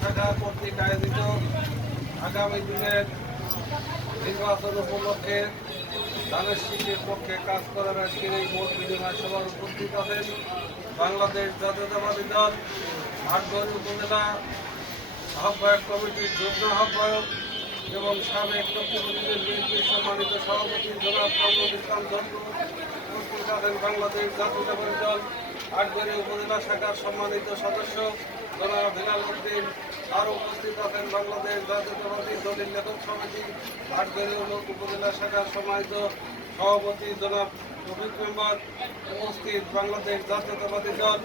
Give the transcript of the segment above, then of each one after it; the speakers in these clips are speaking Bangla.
শাখা কর্তৃক আয়োজিত আগামী দিনের নির্বাচন উপলক্ষে ধানের শীষের পক্ষে কাজ করার আজকের এই ভোট বিনিময় সভার উপস্থিত আছেন বাংলাদেশ জাতীয়তাবাদী দল ভাটগড়ি উপজেলা আহ্বায়ক কমিটির যুগ্ম আহ্বায়ক এবং সাবেক লক্ষ্মীপুরের বিএনপির সম্মানিত সভাপতি জনাব কামরুল ইসলাম চন্দ্র, উপস্থিত আছেন বাংলাদেশ জাতীয়তাবাদী দল ভাটগড়ি উপজেলা শাখার সম্মানিত সদস্য জনাব হেলাল উদ্দিন, আরও উপস্থিত আছেন বাংলাদেশ জাতীয়তাবাদী দলের লেখক সমিতি ভাটগড়ি উপজেলা শাখার সম্মানিত সভাপতি জনাব রফিক মেম্বার, উপস্থিত বাংলাদেশ জাতীয়তাবাদী দল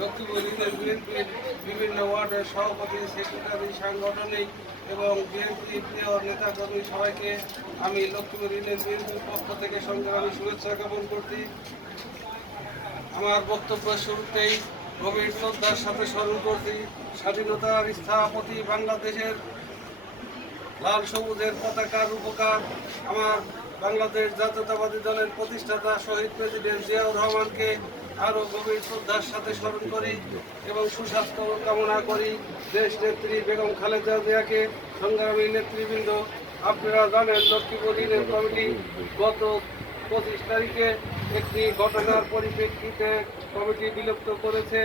লক্ষ্মীপুর ইউনিয়ন বিএনপির বিভিন্ন ওয়ার্ডের সভাপতি সেক্রেটারি সাংগঠনিক এবং বিএনপি প্রিয় নেতাকর্মী সবাইকে আমি লক্ষ্মীপুর ইউনিয়ন বিএনপির পক্ষ থেকে সংগ্রামী শুভেচ্ছা জ্ঞাপন করছি। আমার বক্তব্যের শুরুতেই গভীর শ্রদ্ধার সাথে স্মরণ করছি স্বাধীনতার স্থপতি বাংলাদেশের লাল সবুজের পতাকার উপকার আমার বাংলাদেশ জাতীয়তাবাদী দলের প্রতিষ্ঠাতা শহীদ প্রেসিডেন্ট জিয়াউর রহমানকে আরও গভীর শ্রদ্ধার সাথে স্মরণ করি এবং সুস্বাস্থ্য কামনা করি দেশ নেত্রী বেগম খালেদা জিয়াকে। সংগ্রামী নেতৃবৃন্দ, আপনারা জানেন লক্ষ্মীপুর ইউনিয়ন কমিটি গত 25 তারিখে একটি ঘটনার পরিপ্রেক্ষিতে কমিটি বিলুপ্ত করেছে।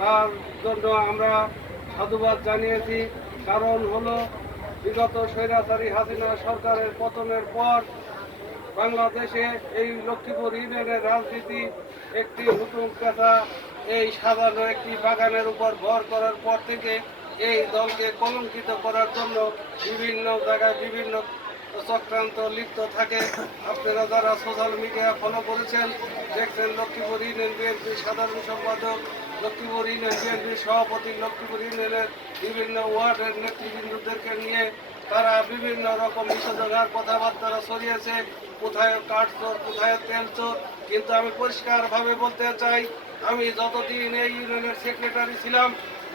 তার জন্য আমরা সাধুবাদ জানিয়েছি। কারণ হলো বিগত স্বৈরাচারী হাসিনা সরকারের পতনের পর বাংলাদেশে এই লক্ষ্মীপুর ইউনিয়নের রাজনীতি একটি নতুন পেশা, এই সাজানো একটি বাগানের উপর ভর করার পর থেকে এই দলকে কলঙ্কিত করার জন্য বিভিন্ন জায়গায় বিভিন্ন চক্রান্ত লিপ্ত থাকে। আপনারা যারা সোশ্যাল মিডিয়া ফলো করেছেন দেখছেন লক্ষ্মীপুর ইউনিয়ন বিএনপির সাধারণ সম্পাদক, লক্ষ্মীপুর ইউনিয়ন বিএনপির সভাপতি, লক্ষ্মীপুর ইউনিয়নের বিভিন্ন ওয়ার্ডের নেতৃবৃন্দদেরকে নিয়ে তারা বিভিন্ন রকম বিষয়জার কথাবার্তা ছড়িয়েছে, কোথায় কাঠ চোর, কোথায় তেল চোর। কিন্তু আমি পরিষ্কারভাবে বলতে চাই, আমি যতদিন এই ইউনিয়নের সেক্রেটারি ছিলাম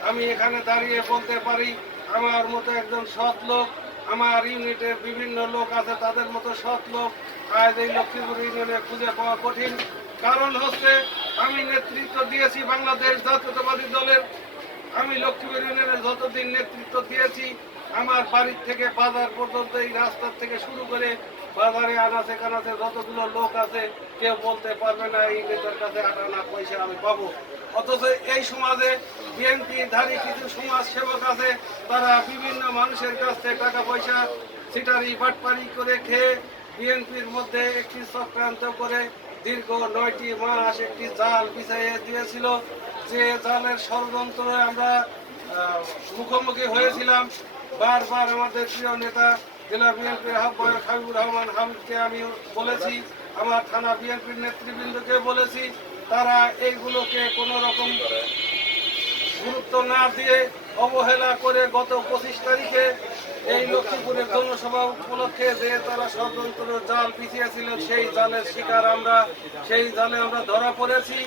আমি এখানে দাঁড়িয়ে বলতে পারি আমার মতো একজন সৎ লোক, আমার ইউনিটের বিভিন্ন লোক আছে তাদের মতো সৎ লোক আজ এই লক্ষ্মীপুর ইউনিয়নে খুঁজে পাওয়া কঠিন। কারণ হচ্ছে আমি নেতৃত্ব দিয়েছি বাংলাদেশ জাতীয়তাবাদী দলের। আমি লক্ষ্মীপুর ইউনিয়নের যতদিন নেতৃত্ব দিয়েছি আমার বাড়ির থেকে বাজার পর্যন্ত এই রাস্তার থেকে শুরু করে বাজারে আনাচে কানাচে যতগুলো লোক আছে কেউ বলতে পারবে না এই নেতার কাছে 8 আনা পয়সা আমি পাবো। অথচ এই সমাজে বিএনপি ধারী কিছু সমাজ সেবক আছে, তারা বিভিন্ন মানুষের কাছ থেকে টাকা পয়সা সিটারি বাটপারি করে খেয়ে বিএনপির মধ্যে একটি চক্রান্ত করে দীর্ঘ 9টি মাস একটি জাল বিছাইয়ে দিয়েছিল। যে জালের ষড়যন্ত্রে আমরা মুখোমুখি হয়েছিলাম। বারবার আমাদের প্রিয় নেতা জেলা বিএনপির আহ্বায়ক হাবিবুর রহমান হামিদকে আমি বলেছি, আমার থানা বিএনপির নেতৃবৃন্দকে বলেছি, তারা এইগুলোকে কোনো রকম গুরুত্ব না দিয়ে অবহেলা করে গত 25 তারিখে এই লক্ষ্মীপুরের জনসভা উপলক্ষে যে তারা ষড়যন্ত্র জাল পিছিয়েছিলেন সেই জালের শিকার আমরা, সেই জালে আমরা ধরা পড়েছি।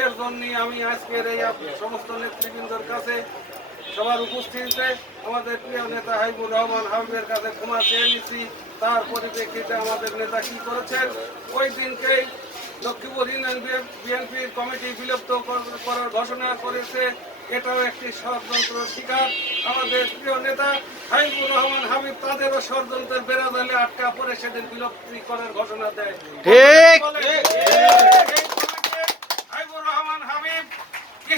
এর জন্যই আমি আজকের এই সমস্ত নেতৃবৃন্দের কাছে সবার উপস্থিতিতে আমাদের প্রিয় নেতা হাবিবুর রহমান হাবিবের কাছে ক্ষমা চেয়ে নিচ্ছি। তার পরিপ্রেক্ষিতে আমাদের নেতা কি করেছেন, ওই দিনকেই লক্ষ্মীপুর ইউনিয়ন বিএনপির কমিটি বিলুপ্ত করার ঘোষণা করেছে। এটাও একটি ষড়যন্ত্র শিকার। আমাদের প্রিয় নেতা হাবিবুর রহমান হাবিব তাদেরও ষড়যন্ত্রের বেড়াজালে আটকা পড়ে সেদিন বিলুপ্তি করার ঘোষণা দেয়। হাবিবুর রহমান হাবিব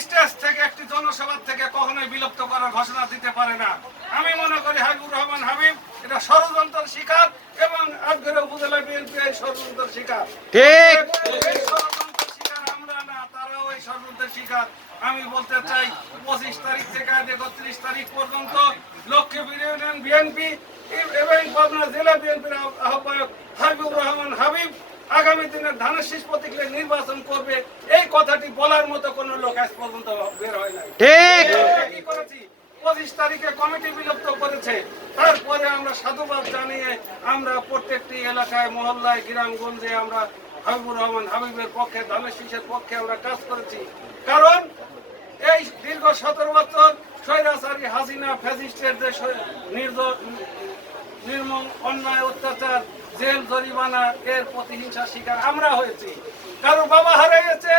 স্টেজ থেকে একটি জনসভা থেকে কখনোই বিলুপ্ত করার ঘোষণা দিতে পারে না। আমি মনে করি হাবিবুর রহমান হাবিব এটা ষড়যন্ত্রের শিকার এবং আজকের উপজেলা বিএনপি এই ষড়যন্ত্রের শিকার। ঠিক, এই ষড়যন্ত্রের শিকার আমরা না, তারাও এই ষড়যন্ত্রের শিকার। আমি বলতে চাই 25 তারিখ থেকে 31 তারিখ পর্যন্ত লক্ষ্মীপুর ইউনিয়ন বিএনপি এবং পাবনা জেলা বিএনপির আহ্বায়ক হাবিবুর রহমান হাবিব আগামী দিনে ধানের শীষ প্রতীকে নির্বাচন করবে, এই কথাটি বলার মতো কোন লোক আজ পর্যন্ত বের হয় নাই। কি করেছি 25 তারিখে কমিটি বিলুপ্ত করেছে, তারপরে আমরা সাধুবাদ জানিয়ে আমরা প্রত্যেকটি এলাকায় মহল্লায় গ্রামগঞ্জে আমরা হাবিবুর রহমান হাবিবের পক্ষে ধানের শীষের পক্ষে আমরা কাজ করেছি। কারণ এই দীর্ঘ 17 বছর স্বৈরাচারী হাসিনা ফ্যাসিস্টের যে নির্মম অন্যায় অত্যাচার জেল জরিমানা এর প্রতিহিংসার শিকার আমরা হয়েছি। কারোর বাবা হারিয়েছে,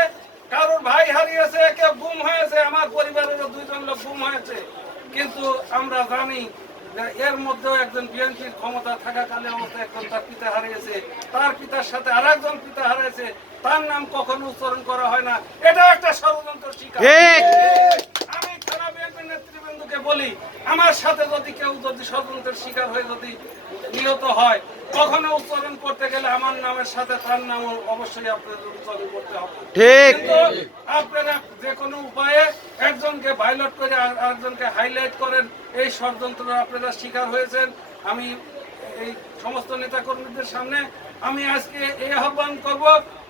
কারোর ভাই হারিয়েছে, কেউ গুম হয়েছে, আমার পরিবারেরও 2জন লোক গুম হয়েছে। কিন্তু আমরা জানি যে এর মধ্যেও একজন বিএনপির ক্ষমতা থাকাকালীন অবস্থায় একজন তার পিতা হারিয়েছে, তার পিতার সাথে আরেকজন পিতা হারিয়েছে, তার নাম কখনো উচ্চারণ করা হয় না। এটা একটা ষড়যন্ত্র শিকার। আমি থানা বিএনপির নেতৃবৃন্দকে বলি, আমার সাথে যদি কেউ যদি ষড়যন্ত্রের শিকার হয়ে যদি নিহত হয়, কখনো উচ্চারণ করতে গেলে আমার নামের সাথে তার নাম অবশ্যই আপনাদের উচ্চারণ করতে হবে। কিন্তু আপনারা যে কোনো উপায়ে একজনকে ভাইলট করে আরেকজনকে হাইলাইট করেন, এই ষড়যন্ত্র আপনারা শিকার হয়েছেন। আমি এই সমস্ত নেতা কর্মীদের সামনে আমি আজকে এই আহ্বান করব,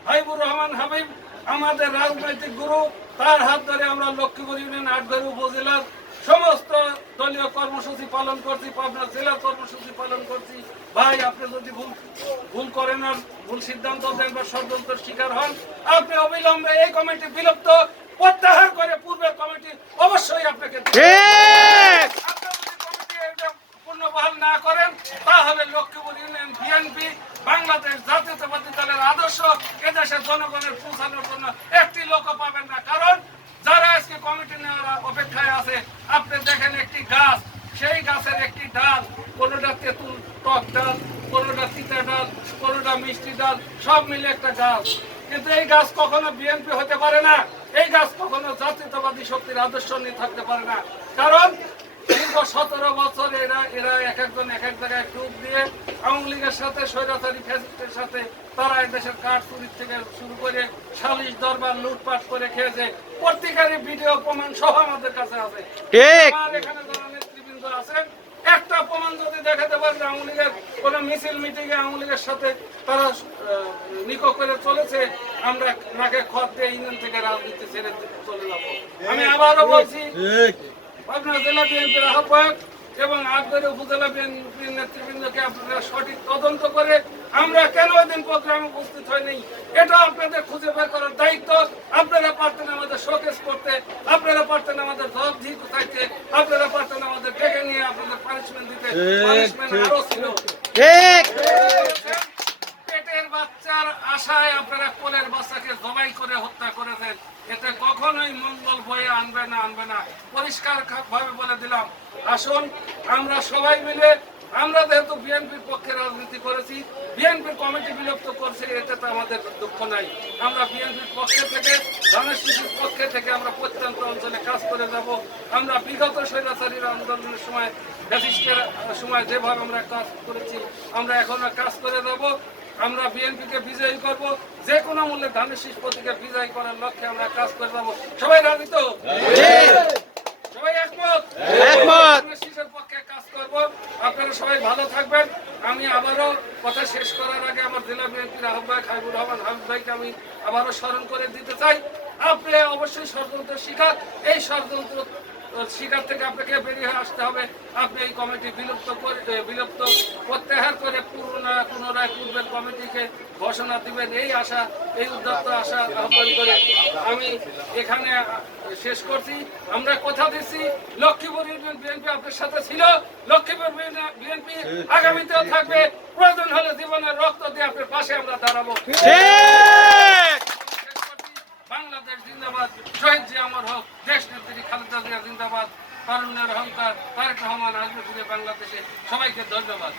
হাবিবুর রহমান হাবিব আমাদের রাজনৈতিক গুরু, তার হাত ধরে আমরা লক্ষ্মীপুর ইউনিয়ন আটঘর উপজেলার সমস্ত দলীয় কর্মসূচি পালন করছি, পাবনা জেলার কর্মসূচি পালন করছি। ভাই, আপনি যদি ভুল করেন আর ভুল সিদ্ধান্ত দেন বা ষড়যন্ত্রের শিকার হন, আপনি অবিলম্বে এই কমিটি বিলুপ্ত প্রত্যাহার করে পূর্বের কমিটি অবশ্যই আপনাকে পুনর্বহাল না করেন, তাহলে লক্ষ্মীপুর ইউনিয়ন বিএনপি বাংলাদেশ জাতীয়তাবাদী দলের আদর্শ এদেশের জনগণের পৌঁছানোর জন্য একটি লোকও পাবেন না। কারণ যারা আজকে কমিটি নেওয়ার অপেক্ষায় আছে, আপনি দেখেন একটি গাছ, সেই গাছের একটি ডাল, কোনোটা তেঁতুল টক ডাল, কোনোটা তিতা ডাল, কোনোটা মিষ্টি ডাল, সব মিলে একটা গাছ। কিন্তু এই গাছ কখনো বিএনপি হতে পারে না, এই গাছ কখনো জাতীয়তাবাদী শক্তির আদর্শ নিয়ে থাকতে পারে না। কারণ দীর্ঘ 17 বছর এরা এক একজন এক এক জায়গায় টুক দিয়ে আওয়ামী লীগের সাথে, স্বৈরাচারী ফ্যাসিস্টের সাথে তারা এই দেশের কাঠ চুরি থেকে শুরু করে সালিশ দরবার লুটপাট করে খেয়েছে। প্রত্যেকেরই ভিডিও প্রমাণ সহ আমাদের কাছে আছে। আমার এখানে যারা নেতৃবৃন্দ আছেন, একটা প্রমাণ যদি দেখাতে পারেন আওয়ামী লীগের কোন মিছিল মিটিংয়ে আওয়ামী লীগের সাথে তারা নিকো করে চলেছে, আমরা নাকে খত দিয়ে ইউনিয়ন থেকে রাজনীতি ছেড়ে চলে যাবো। আমি আবারও বলছি, পাবনা জেলা বিএনপির আহ্বায়ক এবং আটঘরে উপজেলা বিএনপির নেতৃবৃন্দকে আপনারা সঠিক তদন্ত করে আমরা কেন ওই দিন প্রোগ্রামে উপস্থিত হয়নি, এটা আপনাদের খুঁজে বের করার দায়িত্ব। আপনারা পারতেন আমাদের শোকেস করতে, আপনারা পারতেন আমাদের জবাবদিহি থাকতে, আপনারা পারতেন আমাদের ডেকে নিয়ে আপনাদের পানিশমেন্ট দিতে। পানিশমেন্ট আরো ছিল। পেটের বাচ্চার আশায় আপনারা কোলের বাচ্চাকে জবাই করে হত্যা করেছেন। এতে কখনোই মঙ্গল বয়ে আনবে না। পরিষ্কার ভাবে বলে দিলাম, আসুন আমরা সবাই মিলে, আমরা যেহেতু বিএনপির পক্ষে রাজনীতি করেছি, বিএনপির কমিটি বিলুপ্ত করছে, এতে তো আমাদের দুঃখ নাই। আমরা বিএনপির পক্ষে থেকে, ধানের শিশুর পক্ষে থেকে আমরা প্রত্যন্ত অঞ্চলে কাজ করে যাব। আমরা বিগত স্বৈরাচারীর আন্দোলনের সময়, ফ্যাসিস্টের সময় যেভাবে আমরা কাজ করেছি, আমরা এখনো কাজ করে যাব। আমরা বিএনপিকে বিজয়ী করব, যে কোনো মূল্যে ধানের শীষ প্রতীকে বিজয়ী করার লক্ষ্যে আমরা কাজ করে যাবো। সবাই রাজি তো? সবাই একমত? ধানের শীষের পক্ষে কাজ করব। আপনারা সবাই ভালো থাকবেন। আমি আবারও কথা শেষ করার আগে আমার জেলা বিএনপির আহ্বায়ক হাবিবুর রহমান হাবিব ভাইকে আমি আবারও স্মরণ করে দিতে চাই, আপনি অবশ্যই ষড়যন্ত্রের শিকার। এই ষড়যন্ত্র শিকার থেকে আপনাকে বেরিয়ে আসতে হবে। আপনি এই কমিটি বিলুপ্ত প্রত্যাহার করে পুনরায় পূর্বের কমিটিকে ঘোষণা দিবেন, এই আশা, এই উদ্যত্ত আশা আহ্বান করে আমি এখানে শেষ করছি। আমরা কথা দিচ্ছি, লক্ষ্মীপুর ইউনিয়ন বিএনপি আপনার সাথে ছিল, লক্ষ্মীপুর বিএনপি আগামীতেও থাকবে। প্রয়োজন হলে জীবনের রক্ত দিয়ে আপনার পাশে আমরা দাঁড়াবো। বাংলাদেশ জিন্দাবাদ, শহীদ জি অমর হোক, দেশ নেত্রী খালেদা জিয়া জিন্দাবাদ, তারুণ্যের অহংকার তারেক রহমান আসবে ফিরে বাংলাদেশে। সবাইকে ধন্যবাদ।